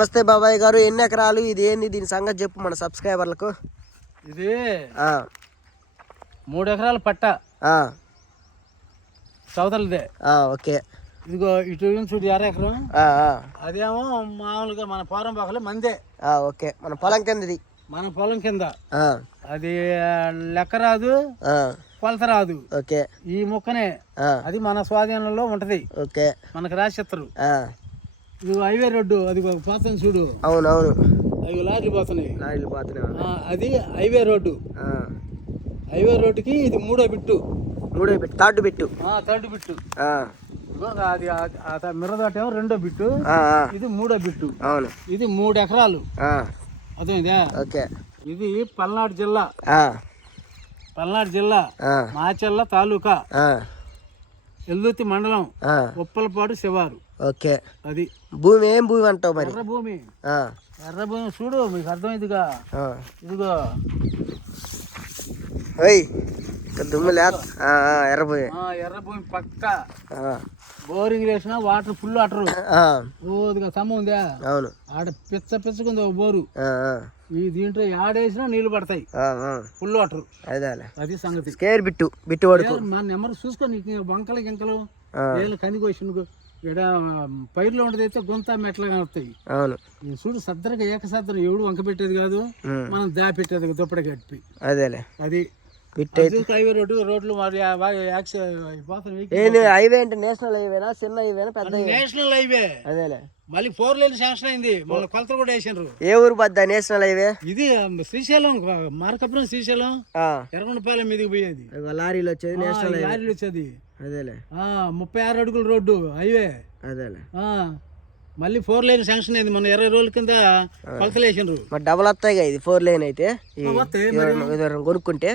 నమస్తే బాబాయ్ గారు, ఎన్ని ఎకరాలు, ఇది ఏంది, దీని సంగతి చెప్పు మన సబ్స్క్రైబర్లకు. ఇది 3 ఎకరాల పట్ట చౌదలదే. ఓకే. ఇదిగో ఇటు చూడు 1/2 ఎకరం, అదేమో మామూలుగా మన పొలం పక్కలే మందే. ఓకే, మన పొలం కిందది. మన పొలం కింద అది లెక్క రాదు, కొలత రాదు. ఓకే. ఈ మొక్కనే అది మన స్వాధీనంలో ఉంటది. ఓకే. మనకు రాసిస్తారు. ఇది హైవే రోడ్డు, అది పోతుంది చూడు. అవునవును, అవి లారీలు పోతున్నాయి. అది హైవే రోడ్డు. హైవే రోడ్డుకి ఇది మూడో బిట్టు. Third bit. అది మిర్రదాటేమో రెండో బిట్టు, ఇది మూడో బిట్టు. అవును. ఇది 3 ఎకరాలు. అర్థమైందా? ఓకే. ఇది పల్నాడు జిల్లా మాచర్ల తాలూకా, ఎల్లుతి మండలం, ఉప్పలపాడు శివారు. ఓకే. అది భూమి ఏం భూమి అంటావు మరి? ఎర్ర భూమి చూడు, మీకు అర్థమైందిగా. ఇదిగో దుమ్ము ఎర్ర భూమి పక్క బోరింగ్ వేసిన వాటర్ ఫుల్ వాటర్. సమ్మ ఉందా? అవును. ఆడ పిచ్చకుంది ఒక బోరు. ఈ దీంట్లో ఆడేసినా నీళ్లు పడతాయి, ఫుల్ వాటర్. అది సంగతి. స్కేర్ బిట్టు వరకు మన నెంబర్ చూసుకో. నీకు వంకలు గింకలు కందికోసి ఇక్కడ పైర్లో ఉండదు అయితే గొంత మెట్లగా వస్తాయి. అవును. చూడు సద్దరగా ఏకసద్దరం ఎవడు వంక పెట్టేది కాదు, మనం దాపెట్టేది దుప్పటి కట్టి. అది హైవే రోడ్లు హైవే అంటే నేషనల్ హైవేనా, చిన్న హైవేనా, పెద్ద? National highway. అదేలే. మళ్ళీ 4 లేన్ శాంక్షన్ అయింది, మన కొలతలు కూడా వేసినారు. ఏ ఊరు పద్దా నేషనల్ హైవే? ఇది శ్రీశైలం, మార్కపురం శ్రీశైలం, ఎర్రగొండపాలెం మీదకి పోయేది. లారీలు వచ్చేది, నేషనల్ లారీలు వచ్చేది. అదేలే. 36 అడుగుల రోడ్డు హైవే. అదేలే. మళ్ళీ 4 లేన్ శాంక్షన్ అయింది, మన 20 రోజుల కింద కొలతలు వేసినారు. డబుల్ వస్తాయి ఇది 4 లేన్ అయితే కొనుక్కుంటే.